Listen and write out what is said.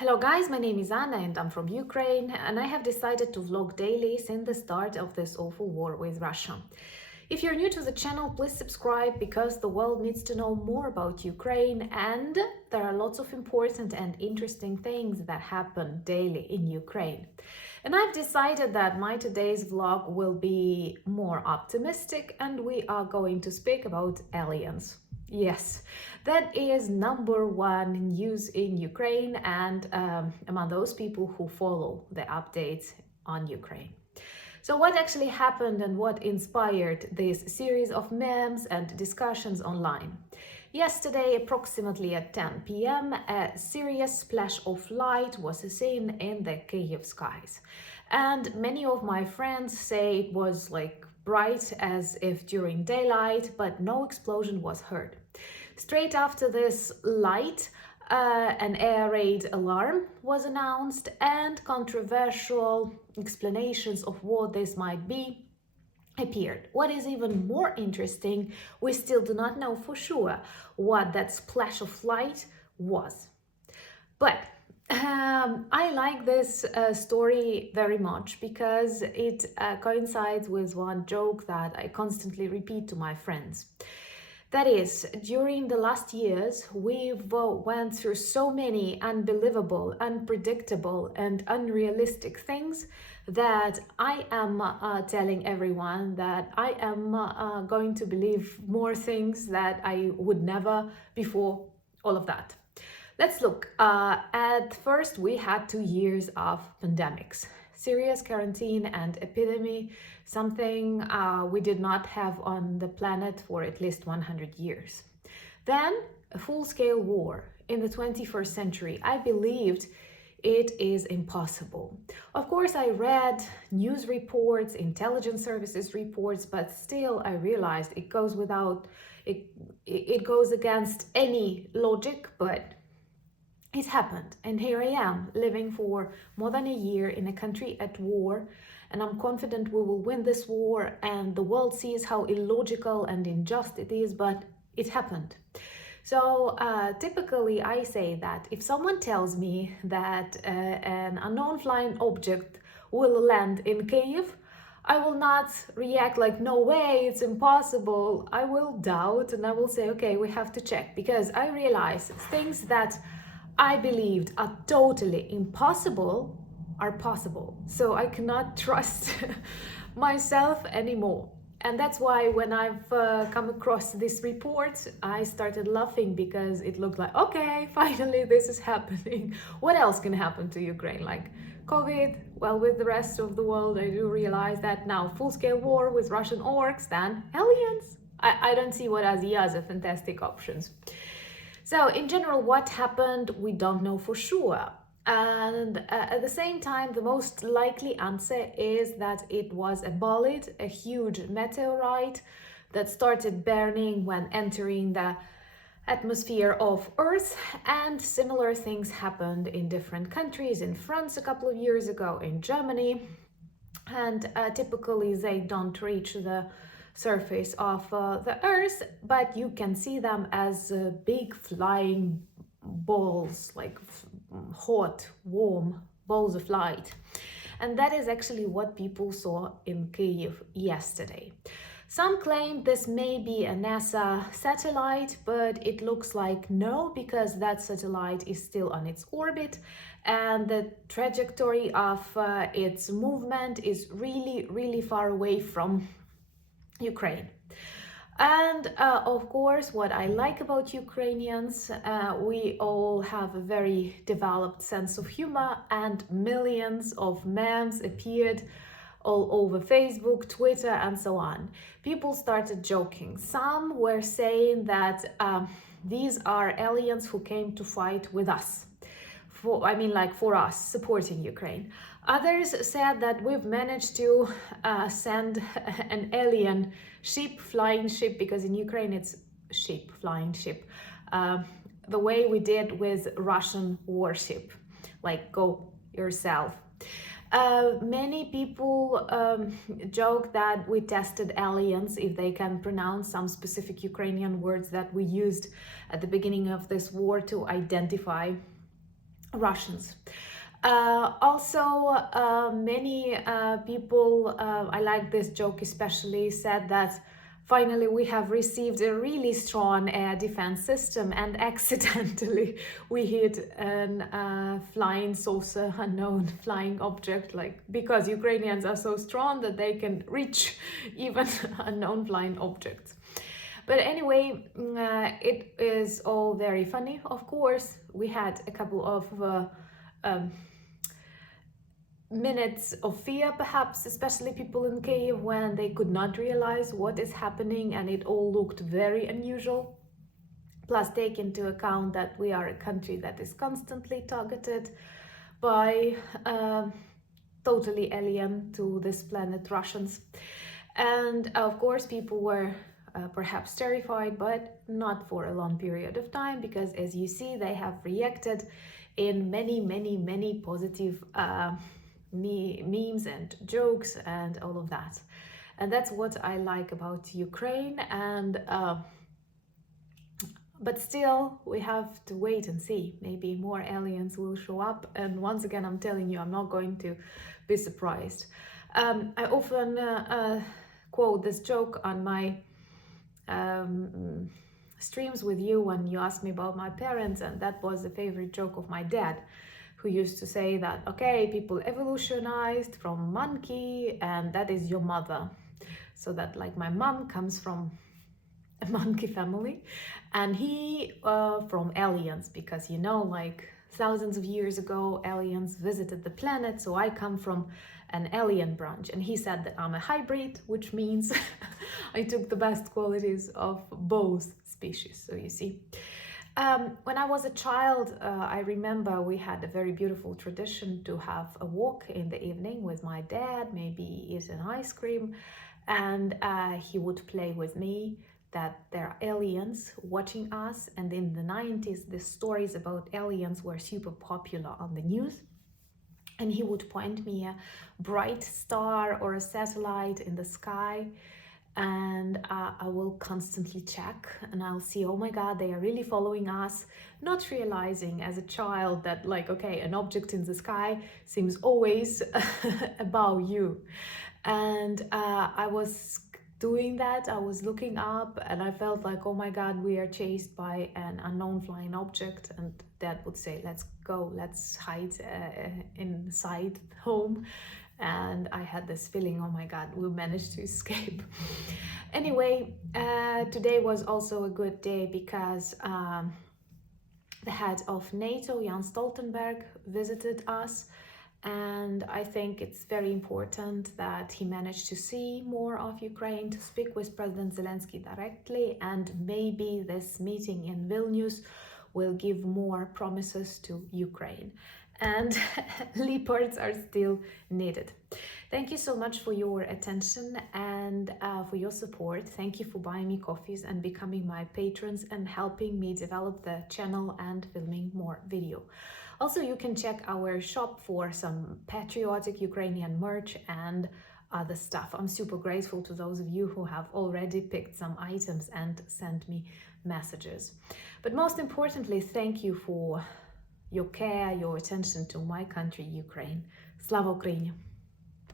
Hello guys, my name is Anna and I'm from Ukraine, and I have decided to vlog daily since the start of this awful war with Russia. If you're new to the channel, please subscribe because the world needs to know more about Ukraine, and there are lots of important and interesting things that happen daily in Ukraine. And I've decided that my today's vlog will be more optimistic and we are going to speak about aliens. Yes, that is number one news in Ukraine and among those people who follow the updates on Ukraine. So what actually happened and what inspired this series of memes and discussions online? Yesterday, approximately at 10 p.m., a serious splash of light was seen in the Kyiv skies. And many of my friends say it was like bright as if during daylight, but no explosion was heard. Straight after this light, an air raid alarm was announced, and controversial explanations of what this might be appeared. What is even more interesting, we still do not know for sure what that splash of light was. But I like this story very much because it coincides with one joke that I constantly repeat to my friends. That is, during the last years, we've went through so many unbelievable, unpredictable, and unrealistic things that I am telling everyone that I am going to believe more things that I would never before all of that. Let's look. At first, we had 2 years of pandemics. Serious quarantine and epidemic, something we did not have on the planet for at least 100 years. Then a full-scale war in the 21st century. I believed it is impossible. Of course, I read news reports, intelligence services reports, but still I realized it goes against any logic, but it happened, and here I am, living for more than a year in a country at war, and I'm confident we will win this war, and the world sees how illogical and unjust it is, but it happened. So typically I say that if someone tells me that an unknown flying object will land in Kyiv, I will not react like, no way, it's impossible. I will doubt and I will say, okay, we have to check, because I realize things that I believed are totally impossible are possible. So I cannot trust myself anymore. And that's why when I've come across this report, I started laughing because it looked like, okay, finally this is happening. What else can happen to Ukraine? Like COVID? Well, with the rest of the world, I do realize that now full-scale war with Russian orcs, then aliens. I don't see what are the other fantastic options. So in general, what happened, we don't know for sure. And at the same time, the most likely answer is that it was a bolide, a huge meteorite that started burning when entering the atmosphere of Earth, and similar things happened in different countries, in France a couple of years ago, in Germany, and typically they don't reach the surface of the Earth, but you can see them as big flying balls, like hot, warm balls of light. And that is actually what people saw in Kyiv yesterday. Some claim this may be a NASA satellite, but it looks like no, because that satellite is still on its orbit and the trajectory of its movement is really, really far away from Ukraine. And of course, what I like about Ukrainians, we all have a very developed sense of humor, and millions of memes appeared all over Facebook, Twitter, and so on. People started joking. Some were saying that these are aliens who came to fight with us. For us, supporting Ukraine. Others said that we've managed to send an alien ship, flying ship, because in Ukraine it's ship, flying ship, the way we did with Russian warship, like go yourself. Many people joke that we tested aliens if they can pronounce some specific Ukrainian words that we used at the beginning of this war to identify Russians. Many people, I like this joke especially, said that finally we have received a really strong air defense system, and accidentally we hit an flying saucer, unknown flying object, like because Ukrainians are so strong that they can reach even unknown flying objects. But anyway, it is all very funny. Of course, we had a couple of um, minutes of fear, perhaps, especially people in Kyiv, when they could not realize what is happening and it all looked very unusual. Plus, take into account that we are a country that is constantly targeted by totally alien to this planet Russians. And of course, people were perhaps terrified, but not for a long period of time, because as you see, they have reacted in many positive memes and jokes and all of that. And that's what I like about Ukraine. And but still, we have to wait and see. Maybe more aliens will show up. And once again, I'm telling you, I'm not going to be surprised. I often quote this joke on my streams with you when you asked me about my parents, and that was the favorite joke of my dad, who used to say that, okay, people evolutionized from monkey, and that is your mother. So that, like, my mom comes from a monkey family, and he from aliens, because, you know, like thousands of years ago aliens visited the planet, so I come from an alien branch. And he said that I'm a hybrid, which means I took the best qualities of both species. So you see, when I was a child, I remember we had a very beautiful tradition to have a walk in the evening with my dad, maybe eat an ice cream, and he would play with me that there are aliens watching us. And in the 90s, the stories about aliens were super popular on the news. And he would point me a bright star or a satellite in the sky, and I will constantly check, and I'll see, oh my god, they are really following us, not realizing as a child that, like, okay, an object in the sky seems always above you. And I was doing that, I was looking up, and I felt like, oh my god, we are chased by an unknown flying object. And dad would say, let's go, let's hide inside home. And I had this feeling, oh my god, we managed to escape. Anyway, today was also a good day because the head of NATO, Jens Stoltenberg, visited us. And I think it's very important that he managed to see more of Ukraine, to speak with President Zelensky directly, and maybe this meeting in Vilnius will give more promises to Ukraine. And leopards are still needed. Thank you so much for your attention and for your support. Thank you for buying me coffees and becoming my patrons and helping me develop the channel and filming more video. Also, you can check our shop for some patriotic Ukrainian merch and other stuff. I'm super grateful to those of you who have already picked some items and sent me messages. But most importantly, thank you for your care, your attention to my country, Ukraine. Slava Ukraini!